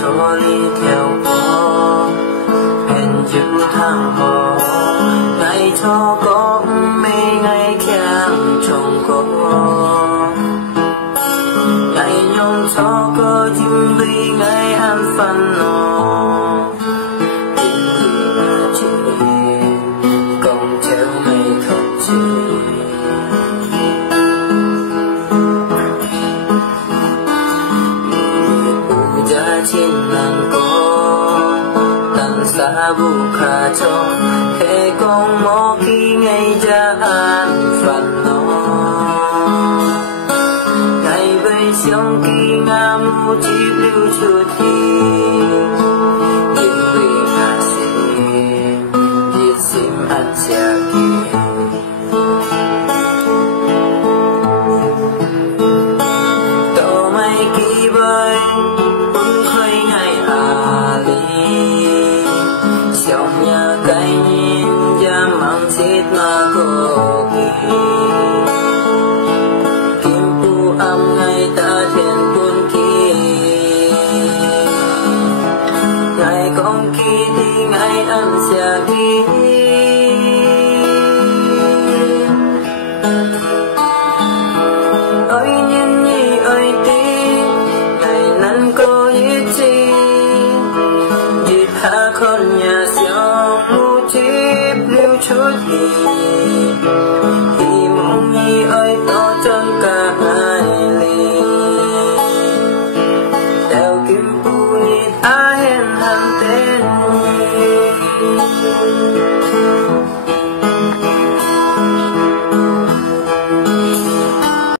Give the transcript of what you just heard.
cho đi theo có hẹn dừng thang hồ ngày cho có mê ngày khen trong có ngày nhung cho có chim đi ngày ăn phân nó tình vì là chuyện công theo mây thật chuyện trên làng có tận xa bu khả cho thế con mò khi ngày ra an phận nó ngày với sông khi nga mu chỉ lưu chưa thì nhưng vì ngã xem diệt sim ăn cha kia tổ mây kỳ bơi cái nhìn ra mang xít mà cô kỳ kim pu âm ngày ta thiên quân kỳ ngày con kỳ thì ngày ăn xa kỳ ôi nhìn nhi ơi tí ngày năn cô ít chi dịp hạ con nhà xưa chip lưu chút gì